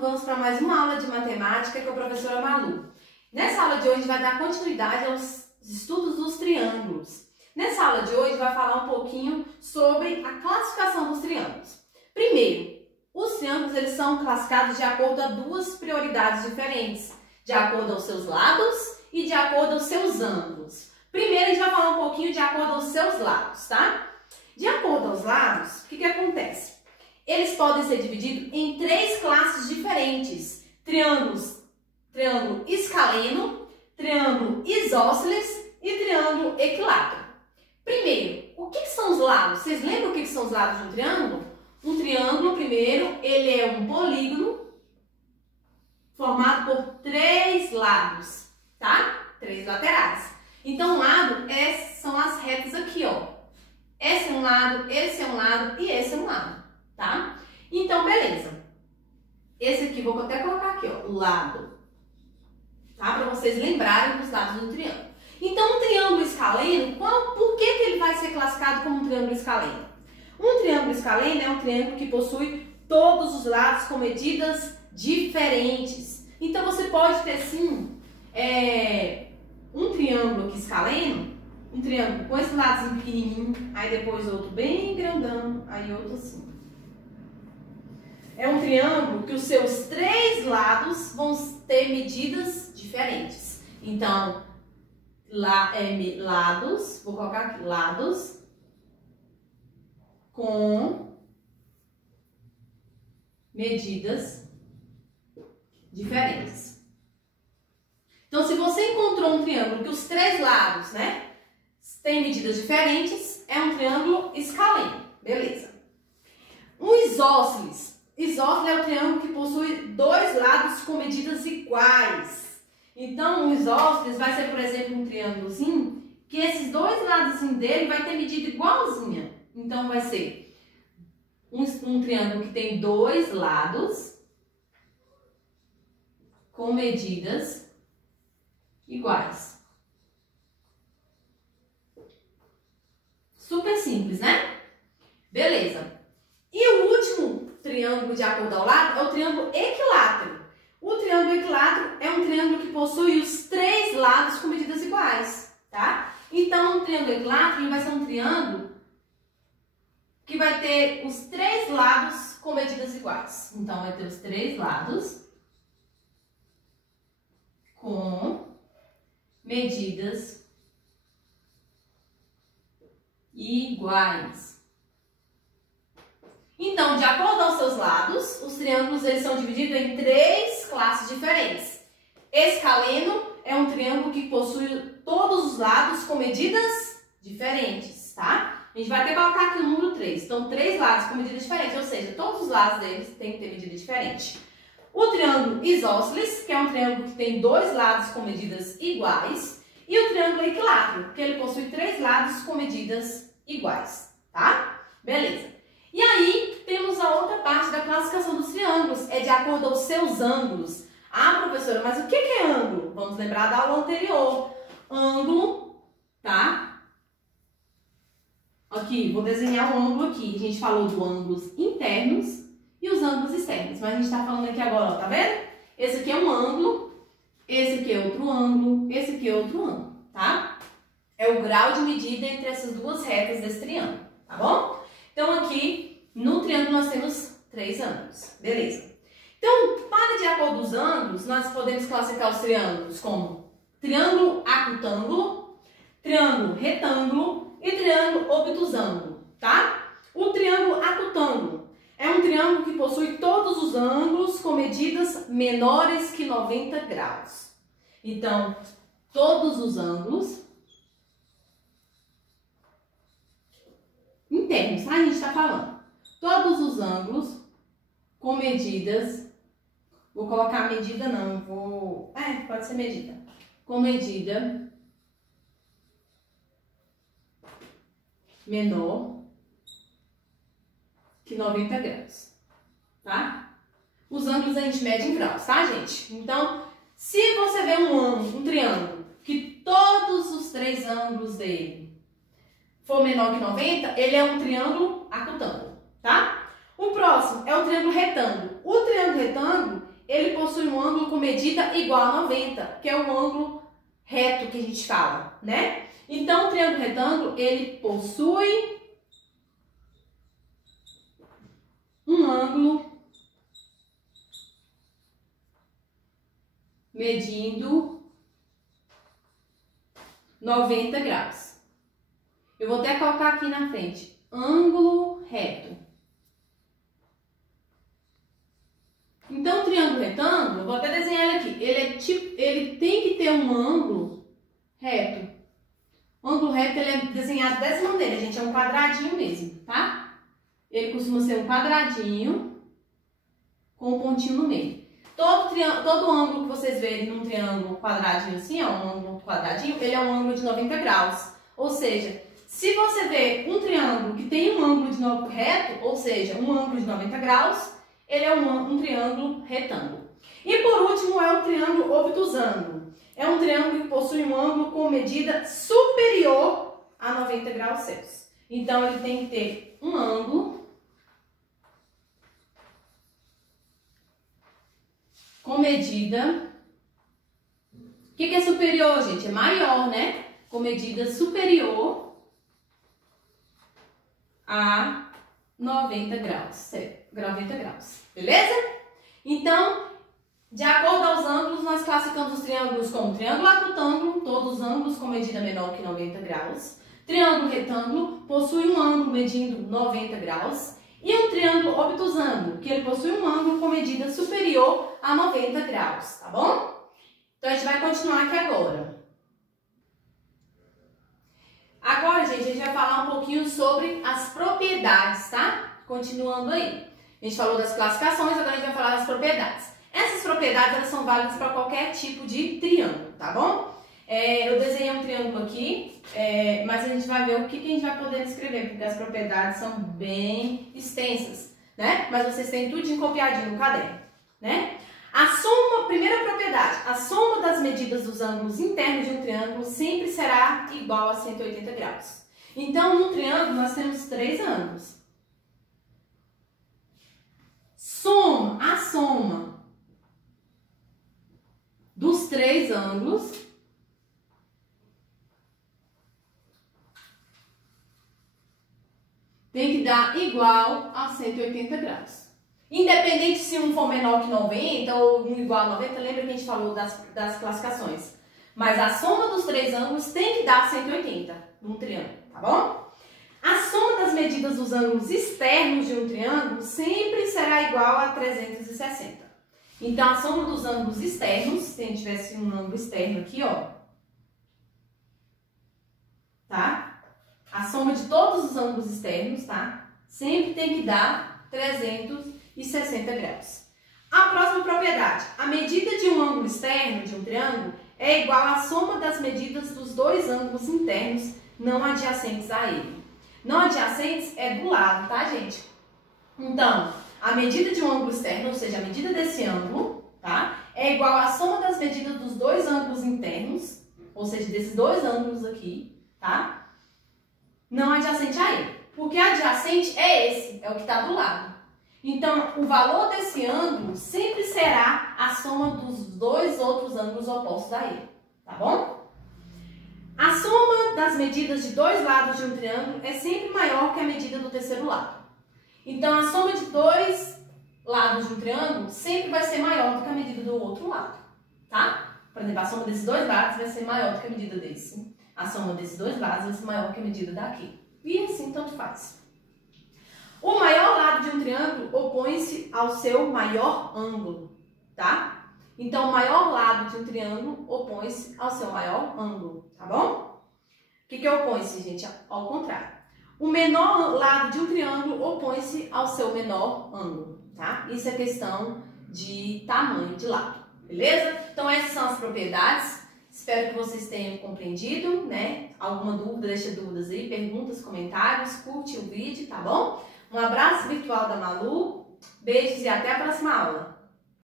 vamos para mais uma aula de matemática com a professora Malu. Nessa aula de hoje a gente vai dar continuidade aos estudos dos triângulos. Nessa aula de hoje vai falar um pouquinho sobre a classificação dos triângulos. Primeiro, os triângulos eles são classificados de acordo a duas prioridades diferentes, de acordo aos seus lados e de acordo aos seus ângulos. Primeiro a gente vai falar um pouquinho de acordo aos seus lados, tá? De acordo aos lados, o que acontece? Eles podem ser divididos em três classes diferentes: triângulo escaleno, triângulo isósceles e triângulo equilátero. Primeiro, o que são os lados? Vocês lembram o que são os lados de um triângulo? Um triângulo, primeiro, ele é um polígono formado por três lados, tá? Três laterais. Então, lado são as retas aqui, ó. Esse é um lado, esse é um lado e esse é um lado, tá? Então, beleza. Esse aqui, vou até colocar aqui, ó, lado, tá? Para vocês lembrarem dos lados do triângulo. Então, um triângulo escaleno, por que ele vai ser classificado como um triângulo escaleno? Um triângulo escaleno é um triângulo que possui todos os lados com medidas diferentes. Então, você pode ter, sim, um triângulo aqui escaleno, um triângulo com esse ladozinho pequenininho, aí depois outro bem grandão, aí outro assim. É um triângulo que os seus três lados vão ter medidas diferentes. Então, lados, vou colocar aqui, lados com medidas diferentes. Então, se você encontrou um triângulo que os três lados, né, têm medidas diferentes, é um triângulo escaleno, beleza. Um isósceles. Isósceles é o triângulo que possui dois lados com medidas iguais. Então, um isósceles vai ser, por exemplo, um triângulozinho que esses dois lados dele vai ter medida igualzinha. Então, vai ser um triângulo que tem dois lados com medidas iguais. Super simples, né? Beleza. E o último triângulo de acordo ao lado é o triângulo equilátero. O triângulo equilátero é um triângulo que possui os três lados com medidas iguais, tá? Então, o triângulo equilátero ele vai ser um triângulo que vai ter os três lados com medidas iguais. Então, vai ter os três lados com medidas iguais. Então, de acordo aos seus lados, os triângulos eles são divididos em três classes diferentes. Escaleno é um triângulo que possui todos os lados com medidas diferentes, tá? A gente vai até colocar aqui o número 3. Então, três lados com medidas diferentes, ou seja, todos os lados deles têm que ter medida diferente. O triângulo isósceles, que é um triângulo que tem dois lados com medidas iguais. E o triângulo equilátero, que ele possui três lados com medidas iguais, tá? Beleza. E aí, temos a outra parte da classificação dos triângulos, é de acordo aos seus ângulos. Ah, professora, mas o que é ângulo? Vamos lembrar da aula anterior. Ângulo, tá? Aqui, vou desenhar um ângulo aqui. A gente falou dos ângulos internos e os ângulos externos, mas a gente está falando aqui agora, ó, tá vendo? Esse aqui é um ângulo, esse aqui é outro ângulo, esse aqui é outro ângulo, tá? É o grau de medida entre essas duas retas desse triângulo, tá bom? Então, aqui no triângulo nós temos três ângulos, beleza? Então, para de acordo com os ângulos, nós podemos classificar os triângulos como triângulo acutângulo, triângulo retângulo e triângulo obtusângulo, tá? O triângulo acutângulo é um triângulo que possui todos os ângulos com medidas menores que 90 graus. Então, todos os ângulos internos, tá? A gente está falando. Todos os ângulos com medidas, vou colocar medida não, pode ser medida. Com medida menor que 90 graus, tá? Os ângulos a gente mede em graus, tá, gente? Então, se você vê um triângulo que todos os três ângulos dele for menor que 90, ele é um triângulo acutângulo, tá? O próximo é o triângulo retângulo. O triângulo retângulo, ele possui um ângulo com medida igual a 90, que é o ângulo reto que a gente fala, né? Então, o triângulo retângulo, ele possui um ângulo medindo 90 graus. Eu vou até colocar aqui na frente, ângulo reto. Então, o triângulo retângulo, vou até desenhar ele aqui, ele tem que ter um ângulo reto. O ângulo reto ele é desenhado dessa maneira, gente, é um quadradinho mesmo, tá? Ele costuma ser um quadradinho com um pontinho no meio. Todo ângulo que vocês verem num triângulo quadradinho assim, ó, um ângulo quadradinho, ele é um ângulo de 90 graus. Ou seja, se você vê um triângulo que tem um ângulo de reto, ou seja, um ângulo de 90 graus, ele é um triângulo retângulo. E por último é o triângulo obtusângulo. É um triângulo que possui um ângulo com medida superior a 90 graus Celsius. Então ele tem que ter um ângulo com medida... O que é superior, gente? É maior, né? Com medida superior a 90 graus. 90 graus. Beleza? Então, de acordo aos ângulos, nós classificamos os triângulos como triângulo acutângulo, todos os ângulos com medida menor que 90 graus. Triângulo retângulo possui um ângulo medindo 90 graus. E um triângulo obtusângulo, que ele possui um ângulo com medida superior a 90 graus, tá bom? Então, a gente vai continuar aqui agora. Agora, gente, a gente vai falar um pouquinho sobre as propriedades, tá? Continuando aí. A gente falou das classificações, agora a gente vai falar das propriedades. Essas propriedades, elas são válidas para qualquer tipo de triângulo, tá bom? Eu desenhei um triângulo aqui, mas a gente vai ver o que a gente vai poder descrever, porque as propriedades são bem extensas, né? Mas vocês têm tudo copiadinho no caderno, né? Primeira propriedade, a soma das medidas dos ângulos internos de um triângulo sempre será igual a 180 graus. Então, no triângulo, nós temos 3 ângulos. A soma dos 3 ângulos tem que dar igual a 180 graus. Independente se um for menor que 90 ou um igual a 90, lembra que a gente falou das classificações. Mas a soma dos 3 ângulos tem que dar 180 num triângulo, tá bom? A soma das medidas dos ângulos externos de um triângulo sempre será igual a 360. Então, a soma dos ângulos externos, se a gente tivesse um ângulo externo aqui, ó, tá? A soma de todos os ângulos externos, tá? Sempre tem que dar 360 graus. A próxima propriedade. A medida de um ângulo externo de um triângulo é igual à soma das medidas dos 2 ângulos internos não adjacentes a ele. Não adjacentes é do lado, tá, gente? Então, a medida de um ângulo externo, ou seja, a medida desse ângulo, tá? É igual à soma das medidas dos 2 ângulos internos, ou seja, desses 2 ângulos aqui, tá? Não adjacente a ele. Porque adjacente é esse, é o que está do lado. Então, o valor desse ângulo sempre será a soma dos 2 outros ângulos opostos a ele, tá bom? A soma das medidas de 2 lados de um triângulo é sempre maior que a medida do terceiro lado. Então, a soma de 2 lados de um triângulo sempre vai ser maior do que a medida do outro lado, tá? Por exemplo, a soma desses 2 lados vai ser maior do que a medida desse. A soma desses 2 lados vai ser maior que a medida daqui. E assim, tanto faz. O maior lado de um triângulo opõe-se ao seu maior ângulo, tá? Então, o maior lado de um triângulo opõe-se ao seu maior ângulo, tá bom? O que opõe-se, gente? Ao contrário. O menor lado de um triângulo opõe-se ao seu menor ângulo, tá? Isso é questão de tamanho de lado, beleza? Então, essas são as propriedades. Espero que vocês tenham compreendido, né? Alguma dúvida, deixa dúvidas aí, perguntas, comentários, curte o vídeo, tá bom? Um abraço virtual da Malu, beijos e até a próxima aula!